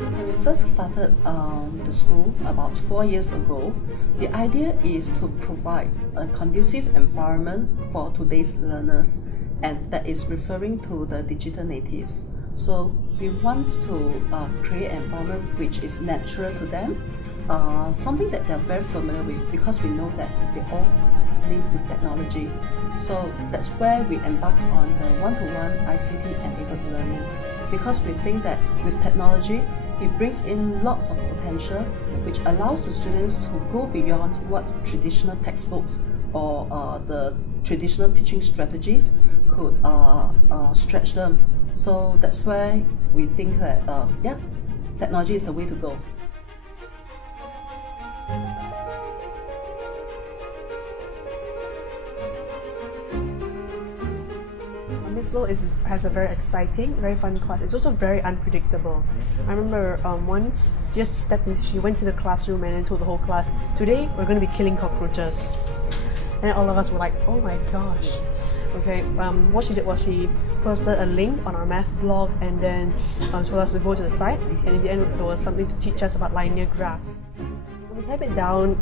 When we first started the school about 4 years ago, the idea is to provide a conducive environment for today's learners, and that is referring to the digital natives. So we want to create an environment which is natural to them, something that they're very familiar with, because we know that they all live with technology. So that's where we embark on the one-to-one ICT enabled learning, because we think that with technology, it brings in lots of potential, which allows the students to go beyond what traditional textbooks or the traditional teaching strategies could stretch them. So that's where we think that technology is the way to go. Miss Low has a very exciting, very fun class. It's also very unpredictable. I remember once she went to the classroom and then told the whole class, "Today we're going to be killing cockroaches." And all of us were like, "Oh my gosh." Okay, what she did was she posted a link on our math blog and then told us to go to the site, and in the end it was something to teach us about linear graphs. We type it down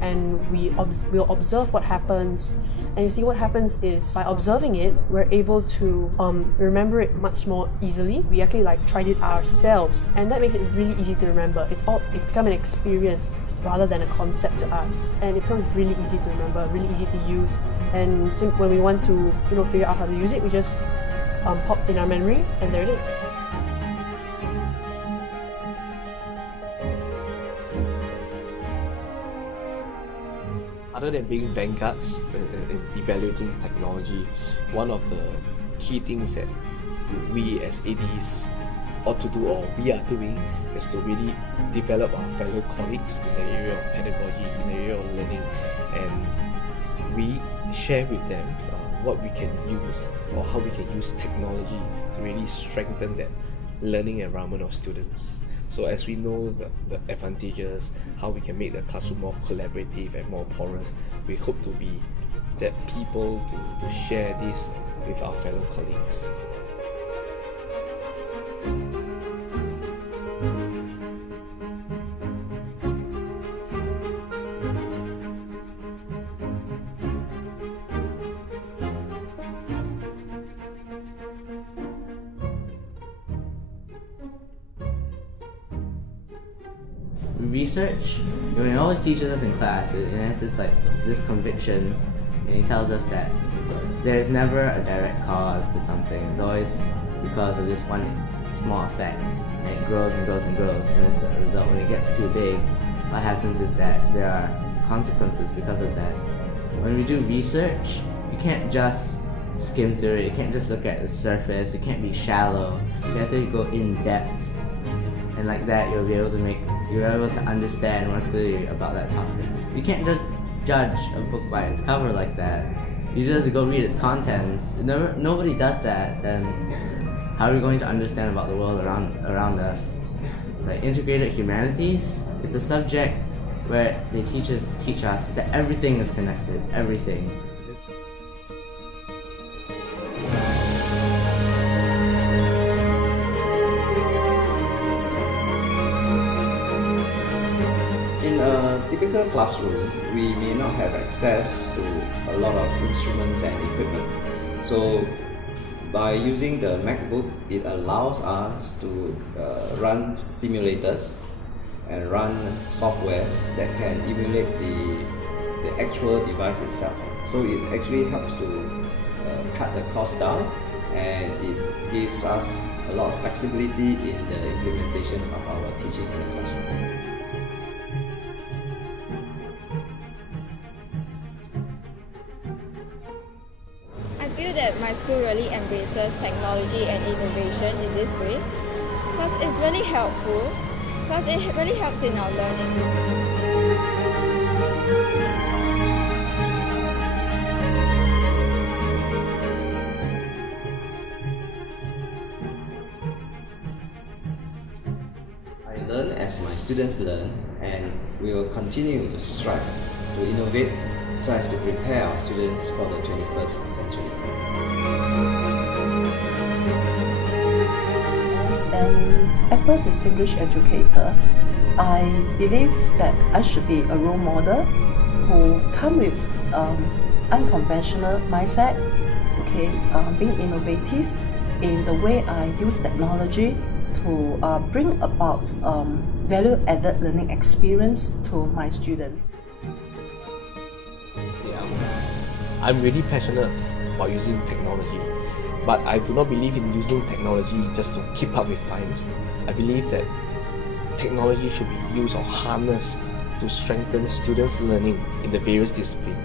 and we'll observe what happens, and you see what happens is by observing it, we're able to remember it much more easily. We actually tried it ourselves, and that makes it really easy to remember. It's become an experience rather than a concept to us, and it becomes really easy to remember, really easy to use. And when we want to figure out how to use it, we just pop in our memory, and there it is. Other than being vanguards in evaluating technology, one of the key things that we as ADEs ought to do, or we are doing, is to really develop our fellow colleagues in the area of pedagogy, in the area of learning, and we share with them what we can use or how we can use technology to really strengthen that learning environment of students. So as we know the advantages, how we can make the classroom more collaborative and more porous, we hope to be that people to share this with our fellow colleagues. Research, he always teaches us in class, and it has this conviction, and he tells us that there is never a direct cause to something. It's always because of this one small effect, and it grows and grows and grows, and as a result, when it gets too big, what happens is that there are consequences because of that. When we do research, you can't just skim through it, you can't just look at the surface, you can't be shallow, you have to go in depth, and like that you're able to understand more clearly about that topic. You can't just judge a book by its cover like that. You just have to go read its contents. Nobody does that, then how are we going to understand about the world around us? Like integrated humanities, it's a subject where they teach us that everything is connected, everything. In a typical classroom, we may not have access to a lot of instruments and equipment. So by using the MacBook, it allows us to run simulators and run softwares that can emulate the actual device itself. So it actually helps to cut the cost down, and it gives us a lot of flexibility in the implementation of our teaching in the classroom. I feel that my school really embraces technology and innovation in this way, because it's really helpful, because it really helps in our learning. as my students learn, and we will continue to strive to innovate so as to prepare our students for the 21st century. As an Apple Distinguished Educator, I believe that I should be a role model who come with unconventional mindset, being innovative in the way I use technology to bring about value-added learning experience to my students. Yeah, I'm really passionate about using technology, but I do not believe in using technology just to keep up with times. I believe that technology should be used or harnessed to strengthen students' learning in the various disciplines.